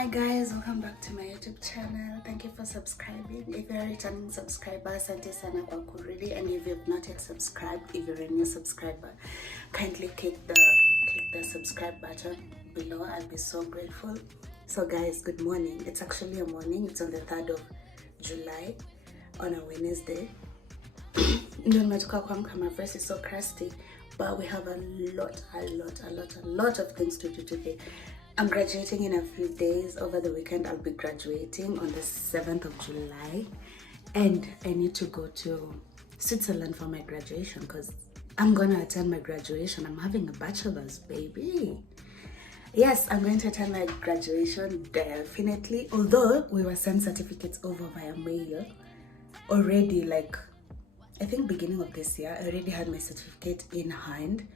Hi guys, welcome back to my YouTube channel. Thank you for subscribing. If you're a returning subscriber, asante sana kwa kurudi, and if you've not yet subscribed, if you're a new subscriber, kindly click the subscribe button below. I'll be so grateful. So guys, good morning. It's actually a morning. It's on the 3rd of July on a Wednesday. My voice is so crusty, but we have a lot of things to do today. I'm graduating in a few days. Over the weekend, I'll be graduating on the 7th of July. And I need to go to Switzerland for my graduation because I'm going to attend my graduation. I'm having a bachelor's, baby. Yes, I'm going to attend my graduation, definitely. Although we were sent certificates over via mail already, like, I think beginning of this year, I already had my certificate in hand.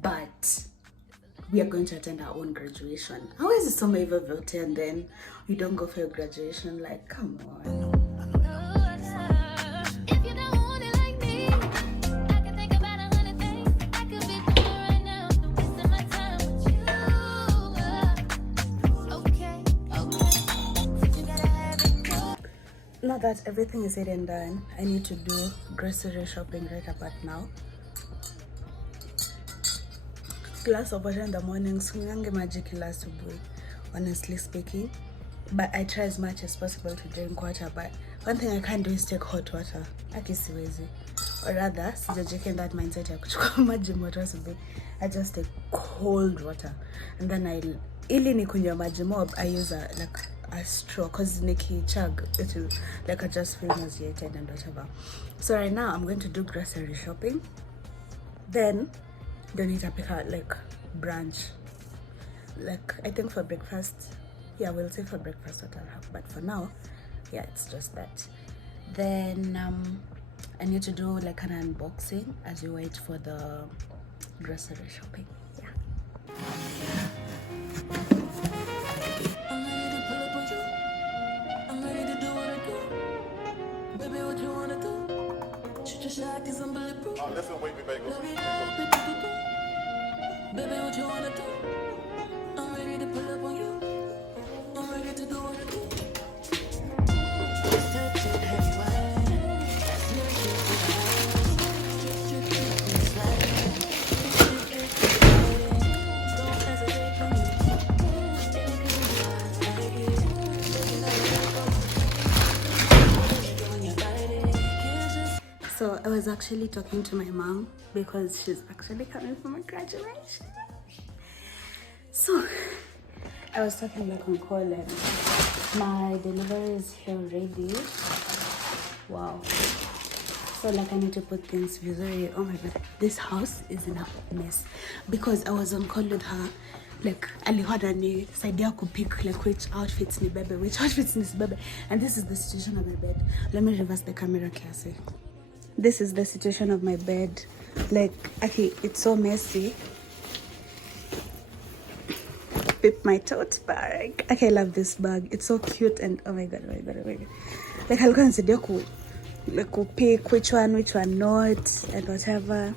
But we are going to attend our own graduation. How is it so many vote and then you don't go for your graduation? Like, come on. Now that everything is said and done, I need to do grocery shopping right about now. Glass of water in the morning, swingange magic last boy, honestly speaking. But I try as much as possible to drink water. But one thing I can't do is take hot water. Akisiwezi. Or rather, sijajiweka that mindset ya kuchukua maji moto asubuhi. I just take cold water. And then ili nikunywe maji mob, I use a straw, because nikichug, it will, like, I just feel nauseated and whatever. So right now, I'm going to do grocery shopping. Then need to pick out like brunch, like I think for breakfast. Yeah, we'll say for breakfast what I'll have, but for now, yeah, it's just that. Then I need to do like an unboxing as you wait for the grocery shopping. Yeah. Oh, listen, wait me, bagel. Baby, what you wanna do? I'm ready to pull up on you. I'm ready to do what I do. So I was actually talking to my mom because she's actually coming for my graduation. So I was talking like on call and my delivery is here already. Wow. So like I need to put things visually. Oh my god, this house is in a mess because I was on call with her. Like alihada ni saidia kupick like which outfits ni bebe, and this is the situation of my bed. Let me reverse the camera kiasi. This is the situation of my bed. Like, okay, it's so messy. Pip my tote bag. Okay, I love this bag. It's so cute and oh my god. Like, I'll consider like pick which one not and whatever.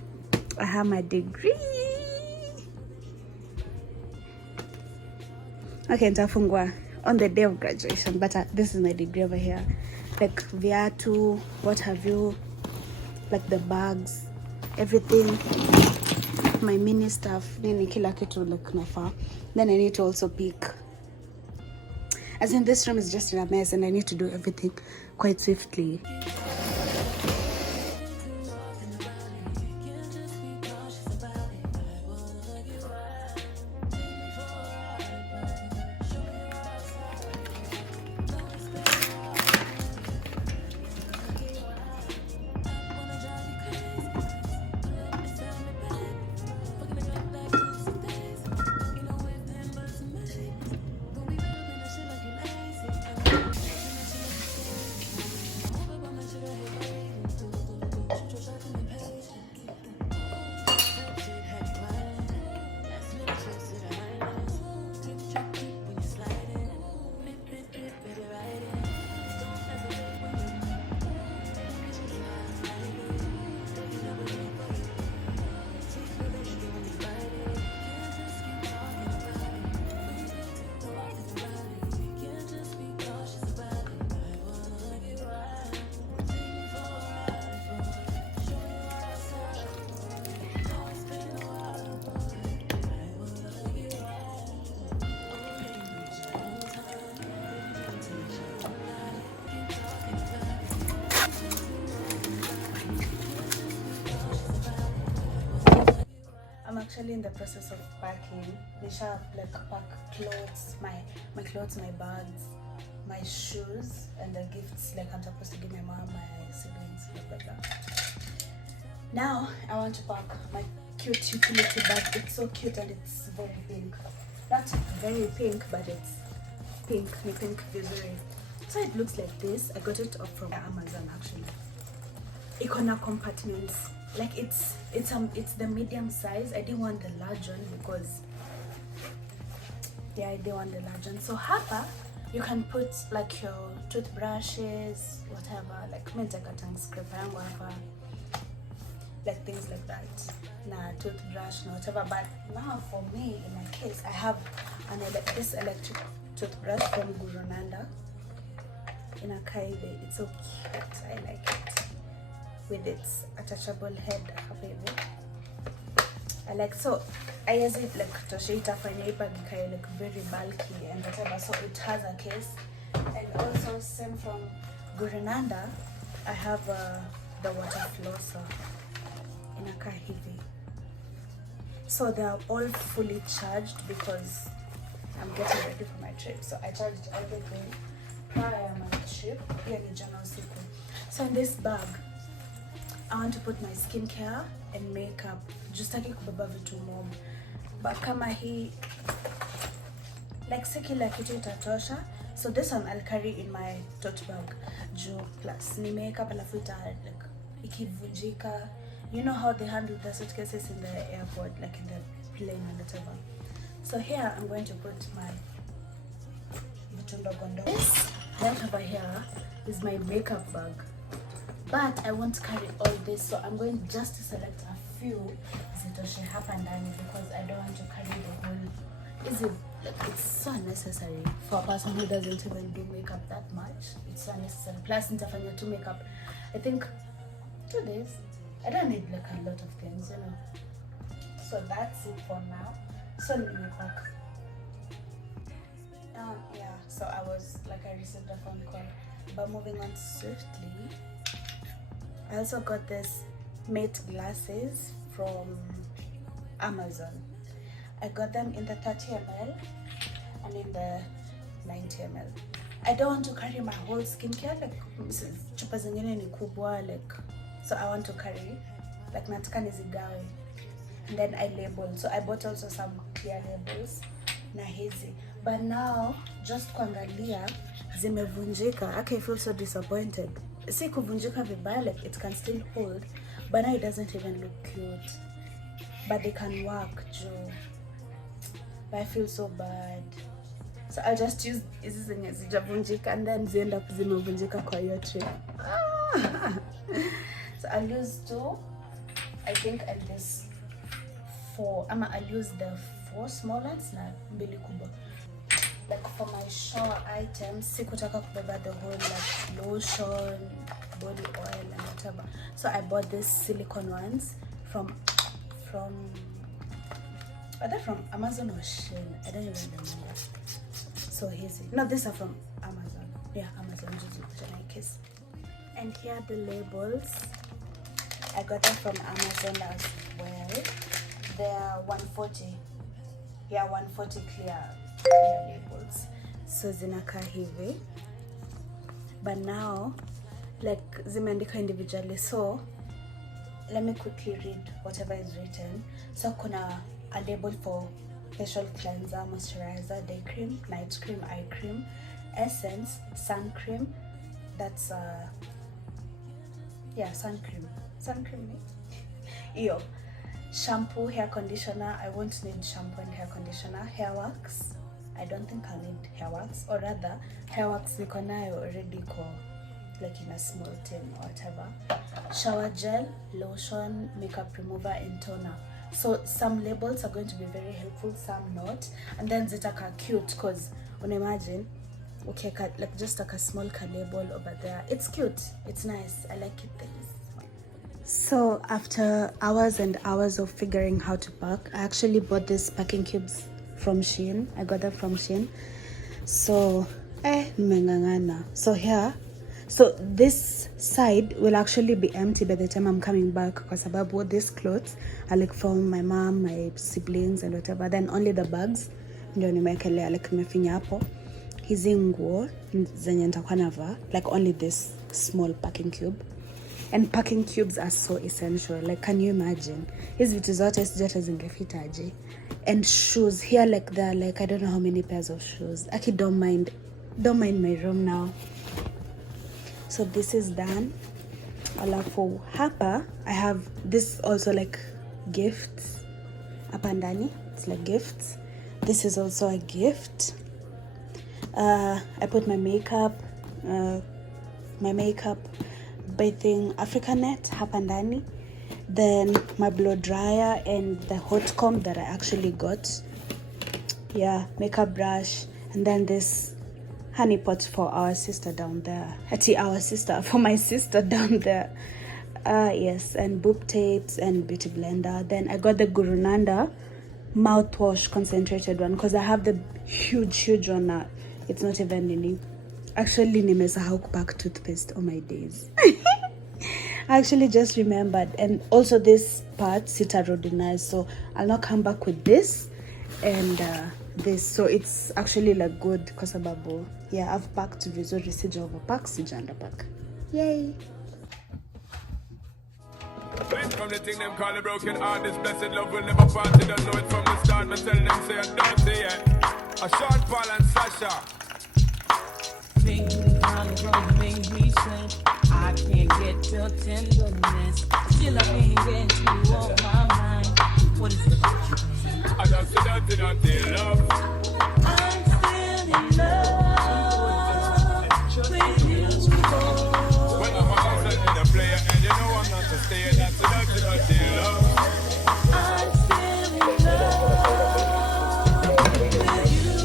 I have my degree. Okay, nitafungwa on the day of graduation, but this is my degree over here. Like viatu, what have you, like the bags, everything, my mini stuff, nini kila kitu like nafa. Then I need to also pick. As in, this room is just in a mess and I need to do everything quite swiftly. actually in the process of packing. Nisha like pack clothes, my clothes, my bags, my shoes, and the gifts like I'm supposed to give my mom, my siblings, blah blah blah. Now I want to pack my cute utility bag. It's so cute and it's very pink. Not very pink, but it's pink visually. So it looks like this. I got it up from Amazon actually. Icona compartments. Like it's the medium size. I didn't want the large one because I didn't want the large one. So hapa you can put like your toothbrushes, whatever, like tongue scraper yangu hapa, like things like that. Nah, toothbrush, no whatever. But now for me, in my case, I have this electric toothbrush from Gurunanda in a kaibe. It's so cute. I like it with its attachable head. Baby, I like, so I use it like tosheita fanyaipa gikai like very bulky and whatever. So it has a case, and also same from Gurunanda. I have the water flosser in a car hivi. So they are all fully charged because I'm getting ready for my trip. So I charged everything prior my trip. Here in January. So in this bag, I want to put my skincare and makeup. Just like kubeba vitu mob. But kama hii, like si kila kitu itatosha. So this one I'll carry in my tote bag. Juu plus ni makeup alafu ita like ikivunjika. You know how they handle the suitcases in the airport, like in the plane and whatever. So here I'm going to put my vitundogondos. Right over here is my makeup bag. But I won't carry all this, so I'm going just to select a few zitoshe hapa ndani because I don't want to carry the whole. It's so unnecessary for a person who doesn't even do makeup that much. It's so unnecessary. Plus nitafanya tu makeup, I think 2 days. I don't need like a lot of things, you know. So that's it for now. So let me pack. Yeah, so I received a phone call. But moving on swiftly, I also got this matte glasses from Amazon. I got them in the 30 ml and in the 90 ml. I don't want to carry my whole skincare, like chupa zingine ni kubwa, like, so I want to carry like nataka nizigawe, and then I label. So I bought also some clear labels na hizi, but now just kuangalia zimevunjika. I feel so disappointed. Si kuvunjika vibaya, like it can still hold, but now it doesn't even look cute. But they can work, Joe. But I feel so bad. So I'll just use hizi zenye zijavunjika and then ziend up zimevunjika kwa hiyo trip. So I'll use 2, I think, and this 4. I'll use the 4 small ones na 2 kubwa. Like for my shower items, sikutaka kubeba the whole like lotion, body oil and whatever. So I bought these silicone ones from either from Amazon or Shein. I don't even remember. So here's it. No, these are from Amazon. Yeah, Amazon. Just and here are the labels. I got them from Amazon as well. They're 140. Yeah, 140 clear labels. So zinaka hivi. But now, like zimeandika individually. So let me quickly read whatever is written. So kuna a label for facial cleanser, moisturizer, day cream, night cream, eye cream, essence, sun cream. That's sun cream. Iyo. Shampoo, hair conditioner. I won't need shampoo and hair conditioner. Hair wax. I don't think I'll need hair wax, or rather hair wax niko nayo already like in a small tin or whatever. Shower gel, lotion, makeup remover and toner. So some labels are going to be very helpful, some not. And then zitaka cute because when imagine okay, like just like a small label over there. It's cute, it's nice, I like it. So after hours and hours of figuring how to pack, I actually bought these packing cubes from Shein. I got them from Shein. So nimengangana. So here So this side will actually be empty by the time I'm coming back, because about these clothes are like from my mom, my siblings and whatever. Then only the bags ndio nimekelea, like nimefinya hapo hizi nguo zenye nitakuwa navaa, like only this small packing cube. And packing cubes are so essential. Like, can you imagine? Hizi vitu zote sijata zingefitaje. And shoes here, like there, like I don't know how many pairs of shoes. Aki don't mind my room now. So this is done. Alafu hapa I have this also like gifts. Hapa ndani it's like gifts. This is also a gift. I put my makeup bathing Africa net hapa ndani. Then my blow dryer and the hot comb that I actually got. Yeah, makeup brush, and then this honey pot for our sister down there. For my sister down there. Yes, and boob tapes and beauty blender. Then I got the Gurunanda mouthwash concentrated one, because I have the huge one now. It's not even nini. Actually, nimesahau kupack toothpaste. Oh my days. I actually just remembered. And also this part sitarodinized, so I'll not come back with this and this. So it's actually like good because sababu, yeah, I've packed vizuri, sija overpack, sija underpack. Yay. From the thing them call a broken heart, this blessed love will never part. They don't know it from the start, but tell them say I don't say it. A short Paul and Sasha. Things on the road make me sweat. I can't get till tenderness. Still I can't get you off my mind. What is it? I just said dirty love. I'm still in love with you. When I'm outside in the player, and you know I'm not to stay. That's dirty love. I'm still in love with you.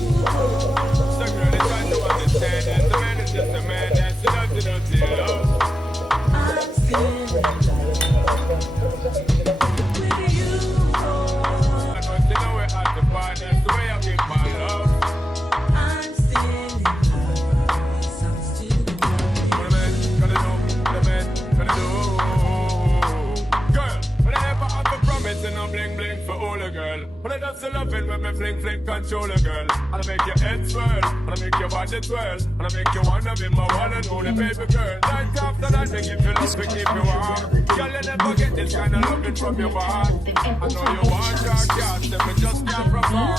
So girl, they try to understand that the man is just a man. That's dirty love. I'm still in love with you. I know you know we're at the bar. That's the way I give my love. I'm still in love. Yes, I'm still in love. What a man gotta do. Girl, when I ever have a promise and I'm bling for all a girl. When I just love it when me fling control a girl. And I make your head swirl, and I make your body twirl, and I make you wanna be my one and only baby girl. Night after night, make you feel love to keep you warm. Girl, you never get this kind of loving from your heart. I know you want your cat, then me just can't perform.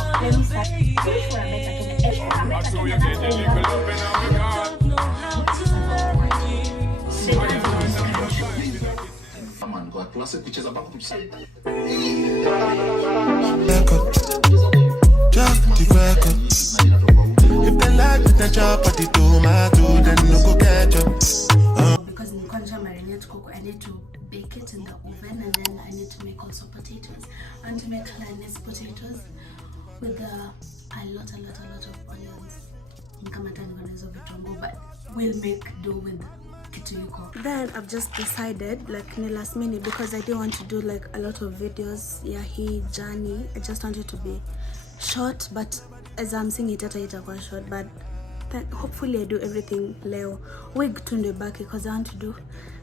I saw you get your little loving on me heart. Don't know how to love you. I am just the record. If they like with the job at the tomato, then no go catch up. Because in concha marinate cocoa, I need to bake it in the oven, and then I need to make also potatoes. I want to make Chinese potatoes with a lot of onions. But we'll make do with kituyuko. Then I've just decided, like in the last minute, because I didn't want to do like a lot of videos. Yeah, journey. I just wanted to be short, but as I'm saying it itakuwa short, but then hopefully I do everything leo. Wig tunde baki because I want to do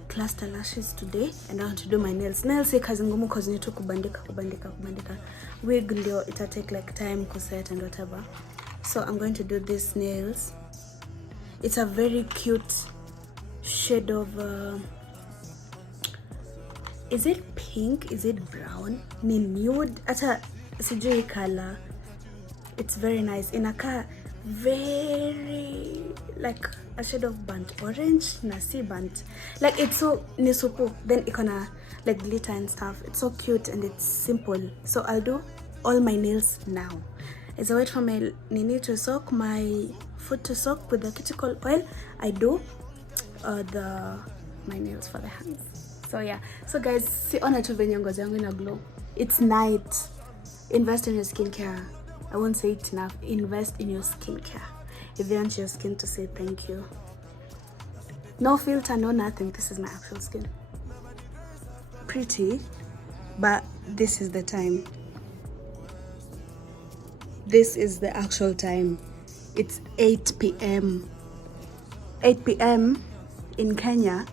cluster lashes today, and I want to do my nails. Nails si kazi ngumu because need to kubandika. Wig ndio ita take like time kuset and whatever. So I'm going to do these nails. It's a very cute shade of is it pink, is it brown, ni nude, ata sijui color. It's very nice. Inaka very like a shade of burnt orange, nasi burnt, like it's so nisupu, then ikona like glitter and stuff. It's so cute and it's simple. So I'll do all my nails now. As I wait for my nini to soak, my foot to soak with the cuticle oil, I do my nails for the hands. So yeah, so guys, siona tu venye ngozi yangu ina glow. It's night. Invest in your skincare. I won't say it enough. Invest in your skincare if you want your skin to say thank you. No filter, no nothing. This is my actual skin. Pretty, but this is the time. This is the actual time. It's 8 p.m. 8 p.m. in Kenya,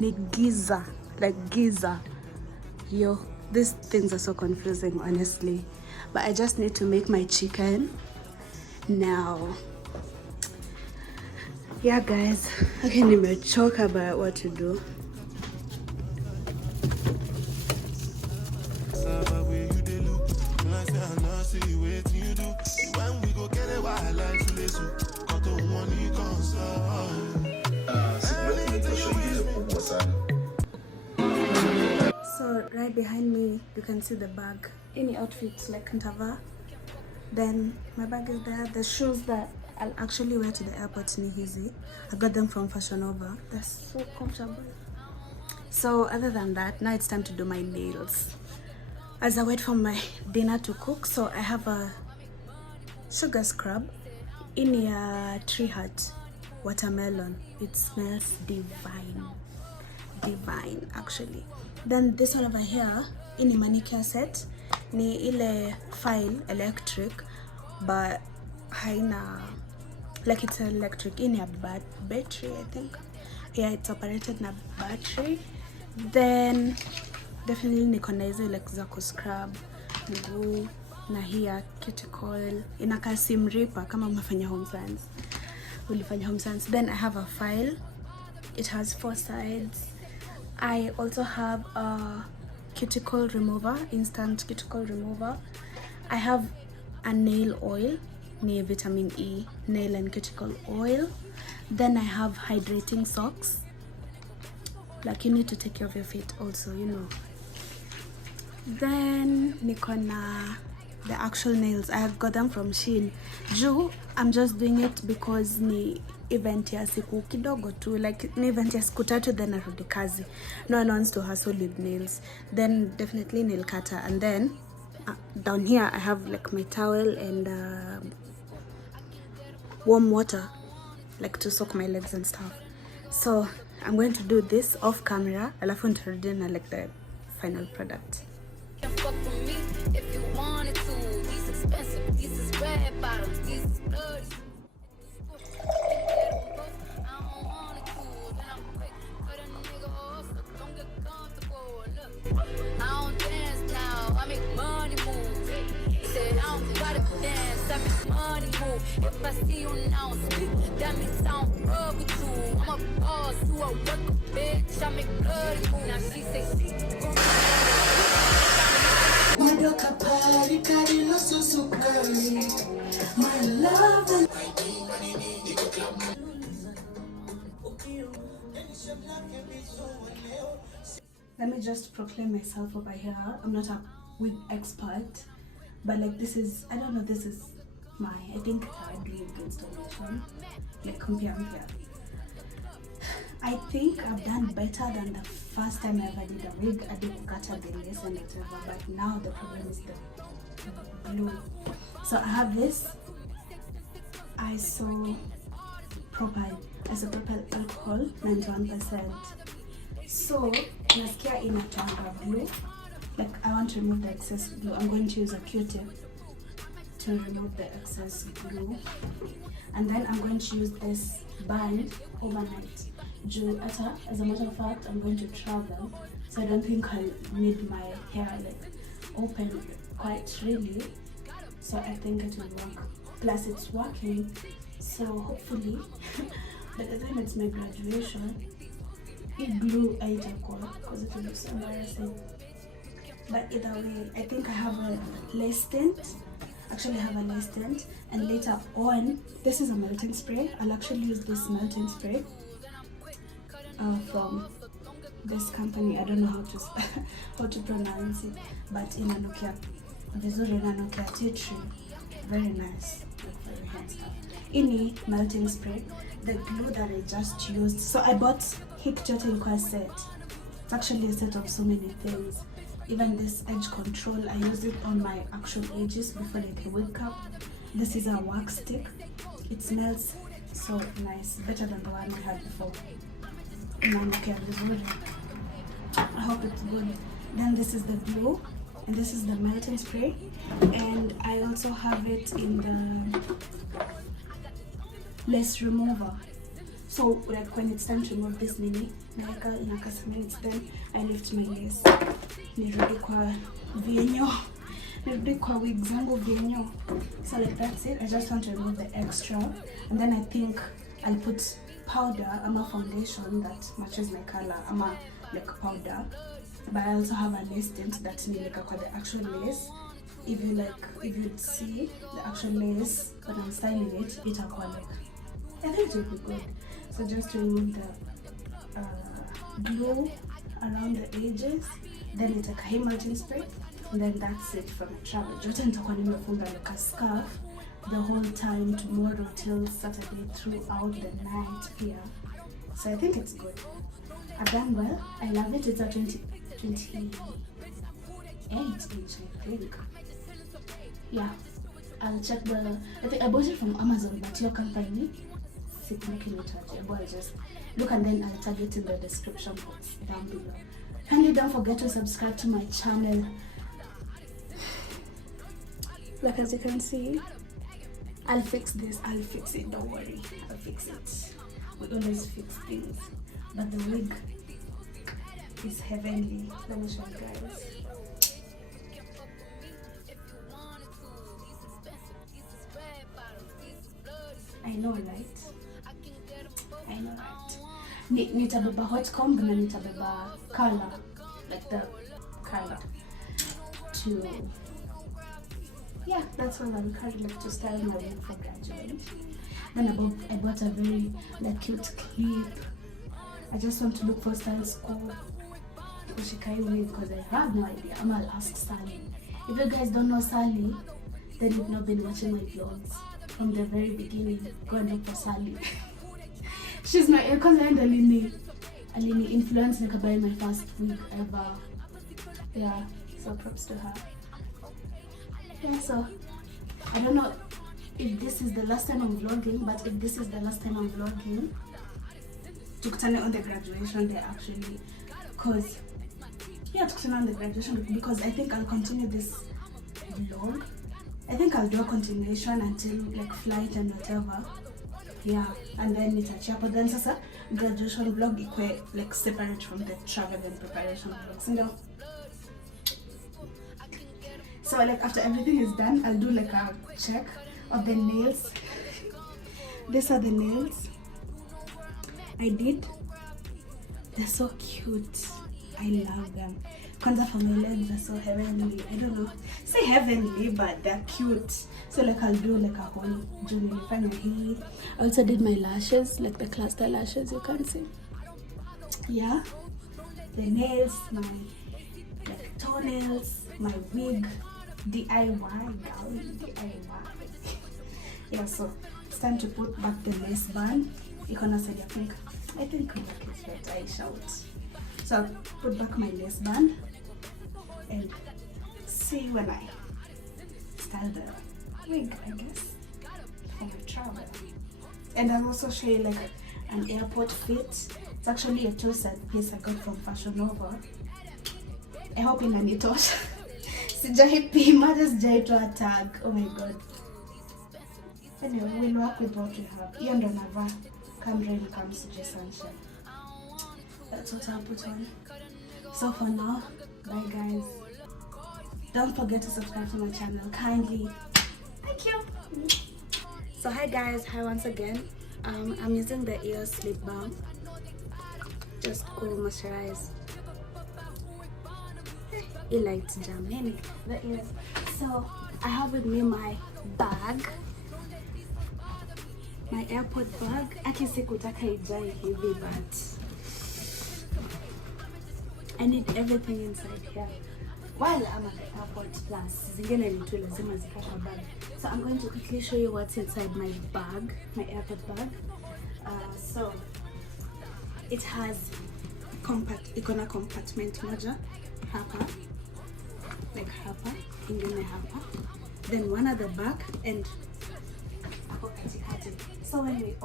ni giza, like giza. Yo, these things are so confusing, honestly. But I just need to make my chicken now. Yeah, guys, okay, nimechoka about what to do. So right behind me, you can see the bag. Any outfits like Kantava. Then my bag is there. The shoes that I'll actually wear to the airport ni hizi. I got them from Fashion Nova. They're so comfortable. So other than that, now it's time to do my nails. As I wait for my dinner to cook, so I have a sugar scrub in a Tree Hut watermelon. It smells divine actually. Then this one over here in a manicure set ni ile file electric, but haina, like it's electric in a battery, I think. Yeah, it's operated na battery. Then definitely niko na hizo like za scrub mguu na here cuticle inakaa sim ripper kama umefanya home science, ulifanya home science. Then I have a file, it has 4 sides. I also have a cuticle remover, instant cuticle remover. I have a nail oil, nail vitamin E, nail and cuticle oil. Then I have hydrating socks. Like you need to take care of your feet also, you know. Then nikona the actual nails. I have got them from Shein. Juu, I'm just doing it because ni event ya siku kidogo tu, like ni event ya siku tatu, then narudi kazi. No one wants to hustle with nails. Then definitely nail cutter. And then down here I have like my towel and warm water, like to soak my legs and stuff. So I'm going to do this off camera, alafu nitarudi na like the final product. Fuck with me if you wanted to. These expensive, these is red bottoms, these is bloody. I don't want it to, then I'm quick, cut a nigga off, so don't get comfortable. Look, I don't dance now, I make money move. He said I don't gotta dance, I make money move. If I see you now speak, that means I don't rub with you. I'm a boss, you a worker, bitch, I make bloody move. Now she say, my love and let me just proclaim myself over here. I'm not a wig expert, but like this is, I don't know, this is my, I think third wig installation. Like compare. I think I've done better than the first time I ever did a wig. I did cut the lace and whatever, but now the problem is the glue. So I have this isopropyl alcohol 91%. So nasikia inatoanga glue. Like I want to remove the excess glue. I'm going to use a Q-tip to remove the excess glue, and then I'm going to use this band overnight. As a matter of fact, I'm going to travel, so I don't think I'll need my hair like open quite really. So I think it will work. Plus it's working, so hopefully by the time it's my graduation, it glue itakuwa because it will look so embarrassing. But either way, I think I have a lace tint. Actually, I have a lace tint, and later on, this is a melting spray. I'll actually use this melting spray from this company. I don't know how to pronounce it, but inanukia vizuri, inanukia tea tree. Very nice, like for your hand stuff. Ini melting spray, the glue that I just used. So I bought Hikjote set. It's actually a set of so many things. Even this edge control, I use it on my actual edges before they wake up. This is a wax stick. It smells so nice, better than the one we had before. I hope it's good. Then this is the glue, and this is the melting spray, and I also have it in the lace remover. So like when it's time to remove this nini, naeka inaka some minutes, then I lift my lace. Nirudi kwa vienyo. Nirudi kwa wig zangu vienyo. So like that's it. I just want to remove the extra, and then I think I'll put powder ama foundation that matches my color ama like powder. But I also have a lace tint that nileka kwa the actual lace. If you'd see the actual lace when I'm styling it, itakuwa like, I think it will be good. So just remove the glue around the edges, then you take a Martin spray, and then that's it for my travel. Jote nitakuwa nimefunga like a scarf the whole time tomorrow till Saturday throughout the night here. So I think it's good. I've done well. I love it. It's a 28 inch, I think. Yeah, I'll check I think I bought it from Amazon, but your company making it chargeable. I just look, and then I'll tag it in the description box down below. Kindly don't forget to subscribe to my channel. Like as you can see, I'll fix this, I'll fix it, don't worry, I'll fix it. We always fix things. But the wig is heavenly. Let me show you guys. I know, right? I know, right? Nitabeba hot comb na nitabeba color, like the color to, yeah, that's all I'm carrying, like to style my wig for graduation. Then I bought a very cute clip. I just want to look for style school Ushikai wig because I have no idea. I'm gonna ask Sally. If you guys don't know Sally, then you've not been watching my vlogs from the very beginning. Go and look for Sally. She's my because I Alini influenced like buy my first wig ever. Yeah, so props to her. Yeah, so I don't know if this is the last time I'm vlogging, but if this is the last time I'm vlogging, tukutane on the graduation day actually, cause yeah, tukutane on the graduation because I think I'll continue this vlog. I think I'll do a continuation until like flight and whatever. Yeah, and then nitachia, but then sasa graduation vlog ikwe like separate from the travel and preparation vlogs, you know. So like after everything is done, I'll do like a check of the nails. These are the nails I did. They're so cute. I love them. Kwanza for my legs, they're so heavenly. I don't know, say heavenly, but they're cute. So like I'll do like a whole jewelry here. I also did my lashes, like the cluster lashes, you can see. Yeah, the nails, my like toenails, my wig, DIY, girl, DIY. Yeah, so it's time to put back the lace band. You can say I think we like it better, I shout. So I'll put back my lace band and see when I style the wig, I guess, for my travel. And I'll also show you like an airport fit. It's actually a two-set piece I got from Fashion Nova. I hope inanitosha. Sijaipima, just sijaitoa tag. Oh my god. Anyway, we'll work with what we have. Hiyo ndo navaa come rain comes sunshine. That's what I'll put on. So for now, bye guys. Don't forget to subscribe to my channel kindly. Thank you. So hi guys, hi once again. I'm using the ear sleep balm. Just cool moisturize. It likes jamani the ears. So I have with me my bag, my airport bag. Ati sikutaka ijai hivi, but I need everything inside here. While I'm at the airport, plus zingine ni tu lazima zikasha bag. So I'm going to quickly show you what's inside my bag, my airport bag. So it has ikona compartment moja hapa, like hapa, ingine hapa, then one at the back and hapo katikati. So when we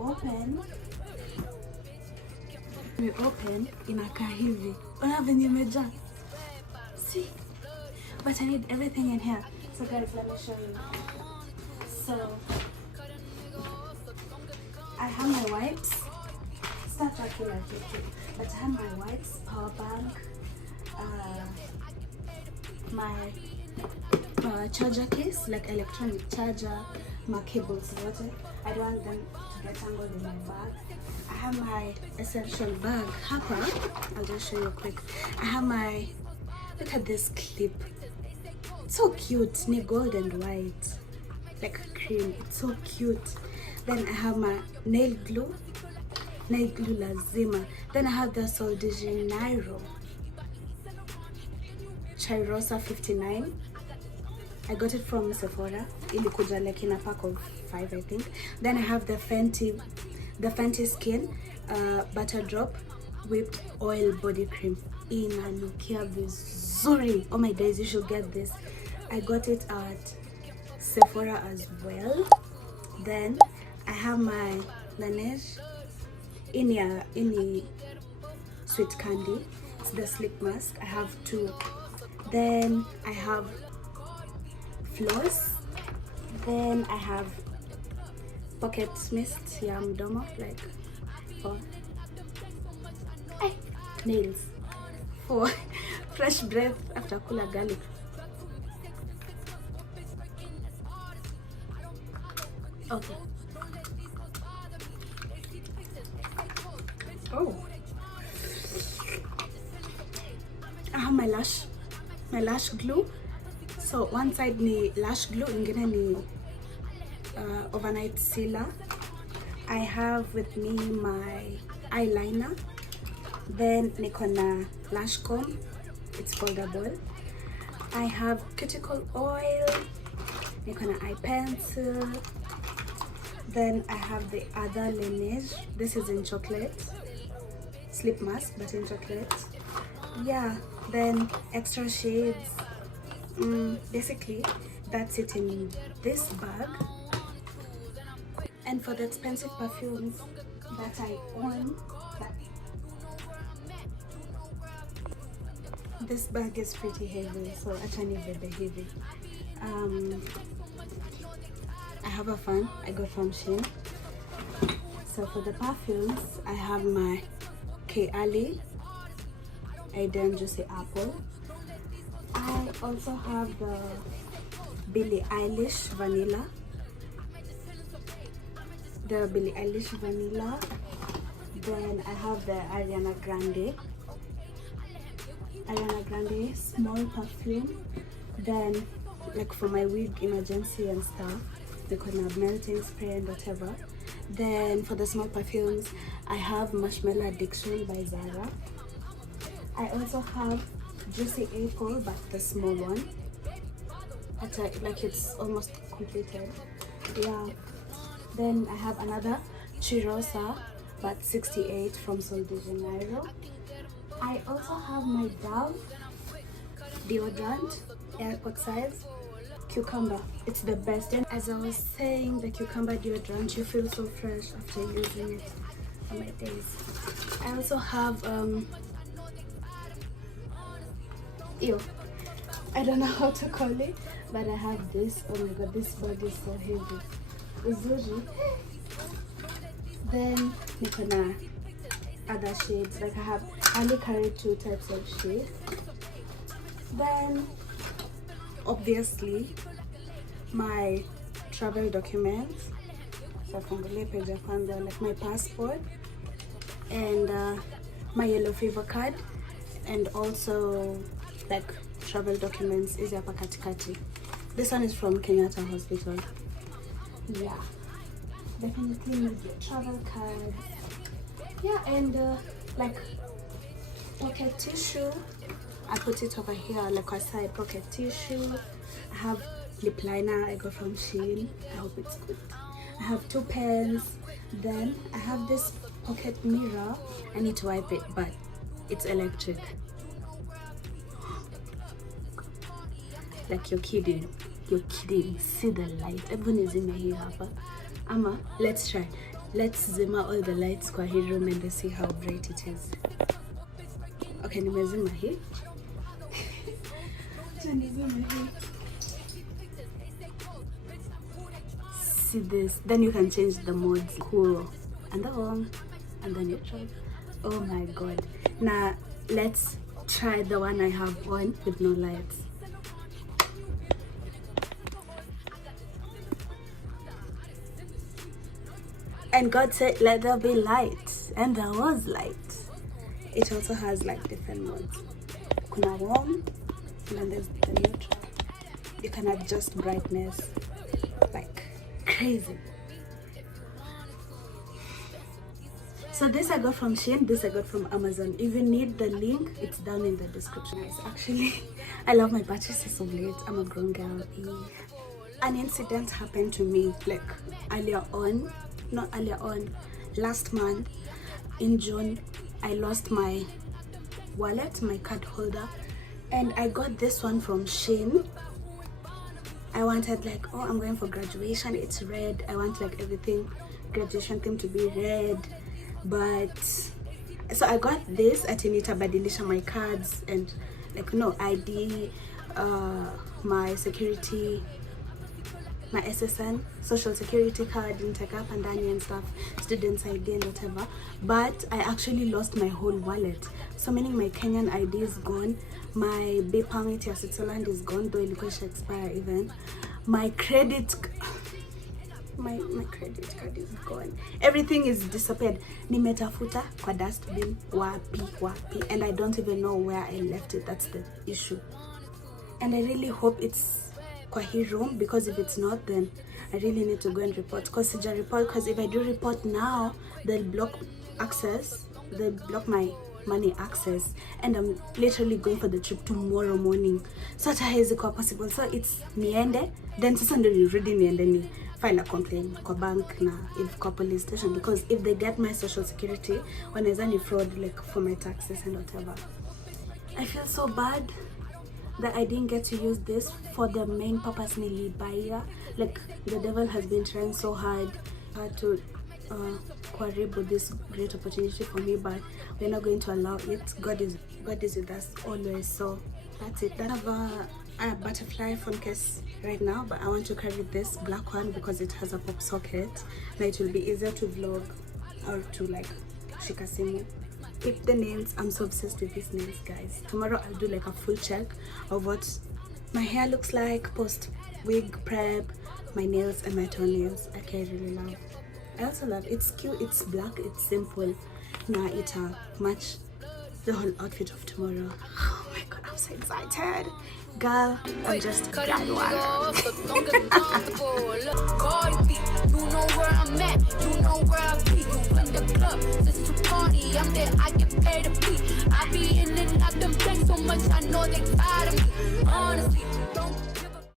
open inakaa hivi. Ona venye imejaa. See? But I need everything in here. So guys, let me show you. So I have my wipes. starter kila kitu. But I have my wipes, power bank, my charger case, like electronic charger, my cables, water. I don't want them to get tangled in my bag. I have my essential bag, hapa. I'll just show you quick. I have my, look at this clip. It's so cute, ni gold and white, like cream. It's so cute. Then I have my nail glue lazima. Then I have the Sol de Janeiro Chairosa 59. I got it from Sephora. Ilikuja like in a pack of 5, I think. Then I have the Fenty Skin Butter Drop Whipped Oil Body Cream. Inanukia vizuri. Oh my days, you should get this. I got it at Sephora as well. Then I have my Laneige Ini Sweet Candy. It's the sleep mask. I have 2. Then I have floss. Then I have pocket mist ya mdomo, like for nails, for fresh breath after kula garlic. Okay. Oh, I have my lash glue. So one side ni lash glue, ingine ni overnight sealer. I have with me my eyeliner. Then niko na lash comb, it's foldable. I have cuticle oil. Niko na eye pencil. Then I have the other Laneige. This is in chocolate. Sleep mask, but in chocolate. Yeah. Then extra shades. Basically, that's it in this bag. And for the expensive perfumes that I own, this bag is pretty heavy, so actually very heavy. I have a fan I got from Shein. So for the perfumes, I have my K. Ali Eden Juicy Apple. I also have the Billie Eilish Vanilla. Then I have the Ariana Grande small perfume. Then like for my wig emergency and stuff, they could have melting spray and whatever. Then for the small perfumes, I have Marshmallow Addiction by Zara. I also have Juicy Apple, but the small one. Like it's almost completed. Yeah. Then I have another Cheirosa, but 68 from Sol de Janeiro. I also have my Dove deodorant, airport size, cucumber. It's the best. And as I was saying, the cucumber deodorant, you feel so fresh after using it. On my days. I also have I don't know how to call it, but I have this. Oh my god, this bag is so heavy. Uzuri. Then nikona other shades, like I only carry 2 types of shades. Then obviously my travel documents, so like my passport and my yellow fever card, and also like travel documents is hapa katikati. This one is from Kenyatta Hospital. Yeah, definitely need your travel card. Yeah, and like pocket tissue, I put it over here, like a side pocket tissue. I have lip liner I got from Shein. I hope it's good. I have 2 pens. Then I have this pocket mirror. I need to wipe it, but it's electric. Like you're kidding. See the light. Everyone is in my hair. Ama, let's try. Let's zoom out all the lights kwa hii room and see how bright it is. Okay, nimezima hii. See this? Then you can change the modes. Cool. And the home. and the neutral. Oh my god. Now let's try the one I have on with no lights. And God said, let there be light, and there was light. It also has like different modes. Kuna warm, and then there's the neutral. You can adjust brightness like crazy. So this I got from Shein, this I got from Amazon. If you need the link, it's down in the description. Guys, actually, I love my purchases of late. I'm a grown girl. An incident happened to me like last month in June. I lost my wallet, my card holder, and I got this one from Shein. I wanted like, oh, I'm going for graduation, it's red. I want like everything, graduation theme to be red. But so I got this at Nita Badilisha, my cards and like ID, my security, my SSN, social security card, Ntakapandani and stuff, students ID and whatever. But I actually lost my whole wallet. So meaning my Kenyan ID is gone, my B permit to Switzerland is gone, though it could expire even. My credit my credit card is gone. Everything is disappeared. Nimetafuta kwa dustbin wapi, and I don't even know where I left it. That's the issue. And I really hope it's kwa hii room, because if it's not, then I really need to go and report. Because if I do report now, they'll block access, they'll block my money access, and I'm literally going for the trip tomorrow morning. So hata haiwezi kuwa possible. So it's niende, then sasa ndio nirudi niende ni file a complaint kwa bank na if kwa police station, because if they get my social security, wanaweza ni fraud like for my taxes and whatever. I feel so bad that I didn't get to use this for the main purpose nilibaya. Like the devil has been trying so hard to quadruple this great opportunity for me, but we're not going to allow it. God is with us always. So that's it. I have a butterfly phone case right now, but I want to carry this black one because it has a pop socket, and it will be easier to vlog or to like shika simu. Keep the nails. I'm so obsessed with these nails, guys. Tomorrow I'll do like a full check of what my hair looks like post wig prep, my nails and my toenails. I really love. I also love it's cute, it's black, it's simple. Now it match the whole outfit of tomorrow. Oh my god, I'm so excited. Girl, I'm just glad You know where I'm at, you know where I be. You in the club, this to party, I'm there, I get paid to be. I be in and out them things so much, I know they tired of me. Honestly,